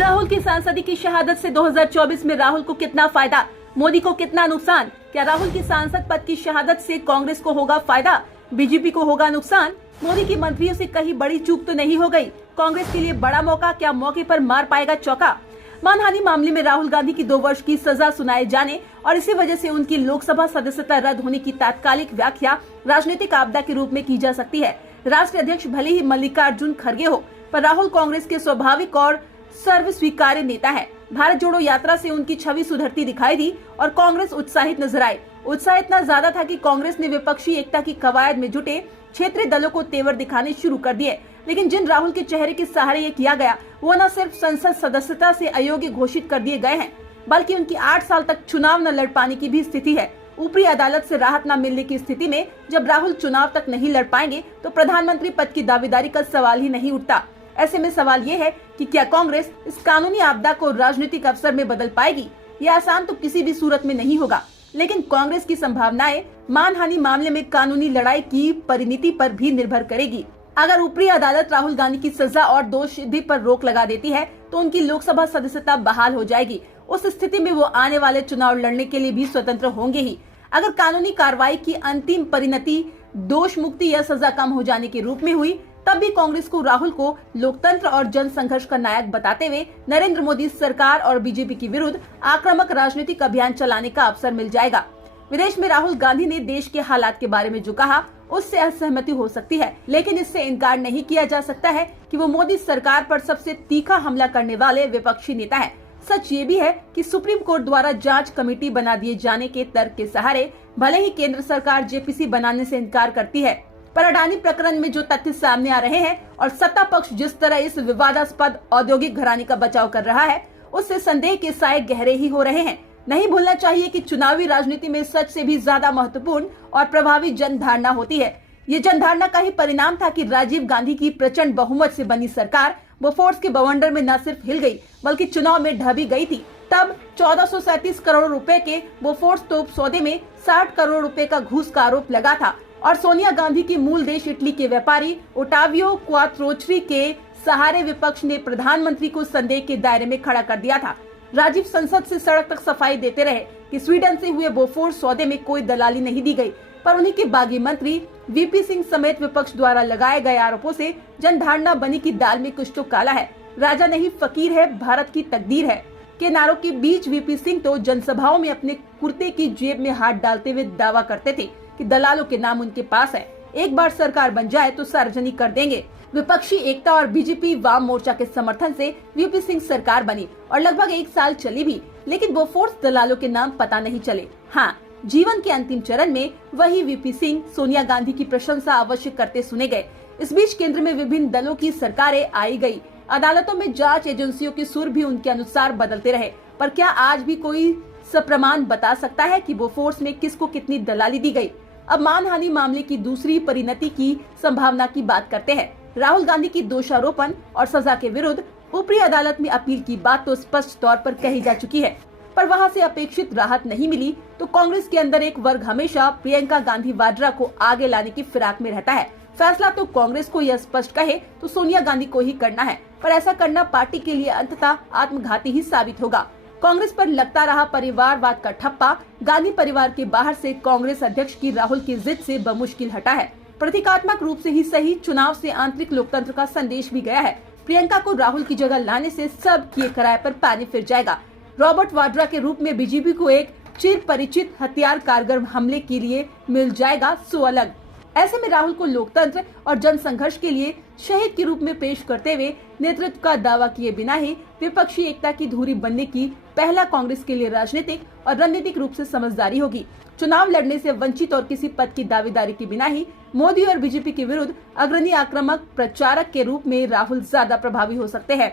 राहुल की सांसदी की शहादत से 2024 में राहुल को कितना फायदा, मोदी को कितना नुकसान? क्या राहुल की सांसद पद की शहादत से कांग्रेस को होगा फायदा, बीजेपी को होगा नुकसान? मोदी की मंत्रियों से कहीं बड़ी चूक तो नहीं हो गई? कांग्रेस के लिए बड़ा मौका, क्या मौके पर मार पाएगा चौका? मानहानि मामले में राहुल गांधी की 2 वर्ष की सजा सुनाए जाने और इसी वजह से उनकी लोकसभा सदस्यता रद्द होने की तात्कालिक व्याख्या राजनीतिक आपदा के रूप में की जा सकती है। राष्ट्रीय अध्यक्ष भले ही मल्लिकार्जुन खड़गे हो, पर राहुल कांग्रेस के स्वाभाविक और सर्व स्वीकार्य नेता है। भारत जोड़ो यात्रा से उनकी छवि सुधरती दिखाई दी और कांग्रेस उत्साहित नजर आई। उत्साह इतना ज्यादा था कि कांग्रेस ने विपक्षी एकता की कवायद में जुटे क्षेत्रीय दलों को तेवर दिखाने शुरू कर दिए। लेकिन जिन राहुल के चेहरे के सहारे ये किया गया, वो न सिर्फ संसद सदस्यता से अयोग्य घोषित कर दिए गए हैं, बल्कि उनकी 8 साल तक चुनाव न लड़ पाने की भी स्थिति है। ऊपरी अदालत से राहत न मिलने की स्थिति में जब राहुल चुनाव तक नहीं लड़ पाएंगे तो प्रधानमंत्री पद की दावेदारी का सवाल ही नहीं उठता। ऐसे में सवाल ये है कि क्या कांग्रेस इस कानूनी आपदा को राजनीतिक अवसर में बदल पाएगी? ये आसान तो किसी भी सूरत में नहीं होगा, लेकिन कांग्रेस की संभावनाएं मानहानि मामले में कानूनी लड़ाई की परिणति पर भी निर्भर करेगी। अगर ऊपरी अदालत राहुल गांधी की सजा और दोषसिद्धि पर रोक लगा देती है तो उनकी लोकसभा सदस्यता बहाल हो जाएगी। उस स्थिति में वो आने वाले चुनाव लड़ने के लिए भी स्वतंत्र होंगे ही। अगर कानूनी कार्रवाई की अंतिम परिणति दोष मुक्ति या सजा कम हो जाने के रूप में हुई, तब भी कांग्रेस को राहुल को लोकतंत्र और जन संघर्ष का नायक बताते हुए नरेंद्र मोदी सरकार और बीजेपी के विरुद्ध आक्रामक राजनीतिक अभियान चलाने का अवसर मिल जाएगा। विदेश में राहुल गांधी ने देश के हालात के बारे में जो कहा, उससे असहमति हो सकती है, लेकिन इससे इनकार नहीं किया जा सकता है कि वो मोदी सरकार पर सबसे तीखा हमला करने वाले विपक्षी नेता है। सच ये भी है कि सुप्रीम कोर्ट द्वारा जांच कमेटी बना दिए जाने के तर्क के सहारे भले ही केंद्र सरकार जेपीसी बनाने से इनकार करती है, पर अडानी प्रकरण में जो तथ्य सामने आ रहे हैं और सत्ता पक्ष जिस तरह इस विवादास्पद औद्योगिक घराने का बचाव कर रहा है, उससे संदेह के साए गहरे ही हो रहे हैं। नहीं भूलना चाहिए कि चुनावी राजनीति में सच से भी ज्यादा महत्वपूर्ण और प्रभावी जन धारणा होती है। ये जन धारणा का ही परिणाम था कि राजीव गांधी की प्रचंड बहुमत से बनी सरकार बोफोर्स के बवंडर में न सिर्फ हिल गई, बल्कि चुनाव में ढह भी गई थी। तब 1437 करोड़ रुपए के बोफोर्स तोप सौदे में 60 करोड़ रुपए का घूस का आरोप लगा था और सोनिया गांधी की मूल देश इटली के व्यापारी ओटावियो क्वात्रोची के सहारे विपक्ष ने प्रधानमंत्री को संदेह के दायरे में खड़ा कर दिया था। राजीव संसद से सड़क तक सफाई देते रहे कि स्वीडन से हुए बोफोर्स सौदे में कोई दलाली नहीं दी गई, पर उन्हीं के बागी मंत्री वीपी सिंह समेत विपक्ष द्वारा लगाए गए आरोपों से जनधारणा बनी की दाल में कुछ तो काला है। राजा नहीं फकीर है, भारत की तकदीर है के नारों के बीच वीपी सिंह तो जनसभाओं में अपने कुर्ते की जेब में हाथ डालते हुए दावा करते थे कि दलालों के नाम उनके पास है, एक बार सरकार बन जाए तो सार्वजनिक कर देंगे। विपक्षी एकता और बीजेपी वाम मोर्चा के समर्थन से वीपी सिंह सरकार बनी और लगभग 1 साल चली भी, लेकिन बोफोर्स दलालों के नाम पता नहीं चले। हाँ, जीवन के अंतिम चरण में वही वीपी सिंह सोनिया गांधी की प्रशंसा अवश्य करते सुने गए। इस बीच केंद्र में विभिन्न दलों की सरकारें आई गई, अदालतों में जांच एजेंसियों के सुर भी उनके अनुसार बदलते रहे, पर क्या आज भी कोई सप्रमाण बता सकता है कि बोफोर्स में किसको कितनी दलाली दी गई? अब मानहानि मामले की दूसरी परिणति की संभावना की बात करते हैं। राहुल गांधी की दोषारोपण और सजा के विरुद्ध ऊपरी अदालत में अपील की बात तो स्पष्ट तौर पर कही जा चुकी है, पर वहां से अपेक्षित राहत नहीं मिली तो कांग्रेस के अंदर एक वर्ग हमेशा प्रियंका गांधी वाड्रा को आगे लाने की फिराक में रहता है। फैसला तो कांग्रेस को यह स्पष्ट कहे तो सोनिया गांधी को ही करना है, पर ऐसा करना पार्टी के लिए अंततः आत्मघाती ही साबित होगा। कांग्रेस पर लगता रहा परिवारवाद का ठप्पा गांधी परिवार के बाहर से कांग्रेस अध्यक्ष की राहुल की जिद से बमुश्किल हटा है। प्रतीकात्मक रूप से ही सही, चुनाव से आंतरिक लोकतंत्र का संदेश भी गया है। प्रियंका को राहुल की जगह लाने से सब किए किराए पर पानी फिर जाएगा। रॉबर्ट वाड्रा के रूप में बीजेपी को एक चिर परिचित हथियार कारगर हमले के लिए मिल जाएगा सो अलग। ऐसे में राहुल को लोकतंत्र और जन संघर्ष के लिए शहीद के रूप में पेश करते हुए नेतृत्व का दावा किए बिना ही विपक्षी एकता की धुरी बनने की पहला कांग्रेस के लिए राजनीतिक और रणनीतिक रूप से समझदारी होगी। चुनाव लड़ने से वंचित और किसी पद की दावेदारी के बिना ही मोदी और बीजेपी के विरुद्ध अग्रणी आक्रामक प्रचारक के रूप में राहुल ज्यादा प्रभावी हो सकते हैं।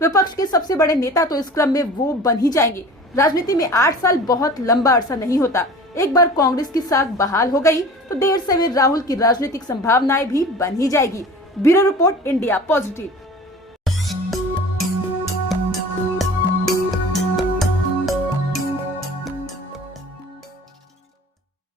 विपक्ष के सबसे बड़े नेता तो इस क्रम में वो बन ही जाएंगे। राजनीति में 8 साल बहुत लंबा अरसा नहीं होता। एक बार कांग्रेस की साख बहाल हो गई तो देर सवेर राहुल की राजनीतिक संभावनाएं भी बन ही जाएगी। Bureau report, India positive.